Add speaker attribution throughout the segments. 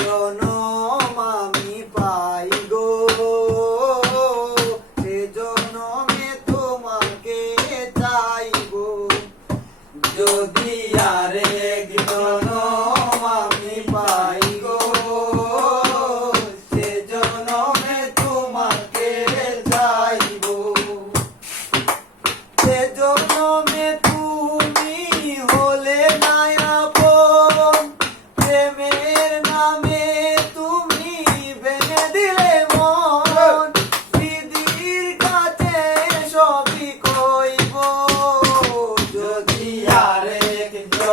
Speaker 1: জনম আমি পাই গো। সে জনমে তোমাকে চাই যদি আরে জনম আমি পাই গো, সে জনমে তোমাকে চাই সে জনমে তুমি হলে নায়া প্রেমের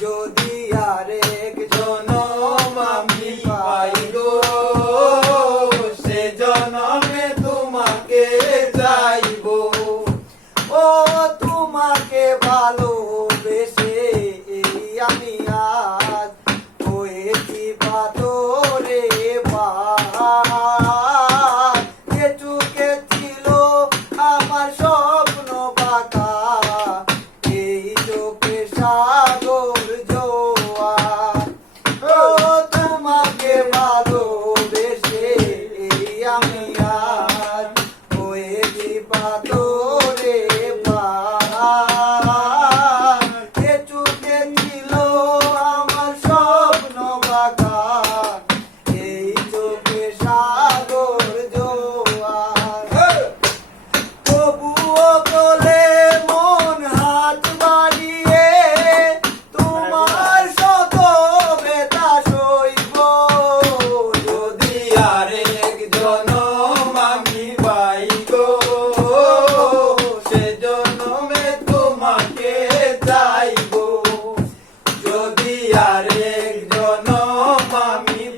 Speaker 1: যদি আরেক জনম আমি পাই গো তোমাকে
Speaker 2: যাইব
Speaker 1: ও তোমাকে ভালো down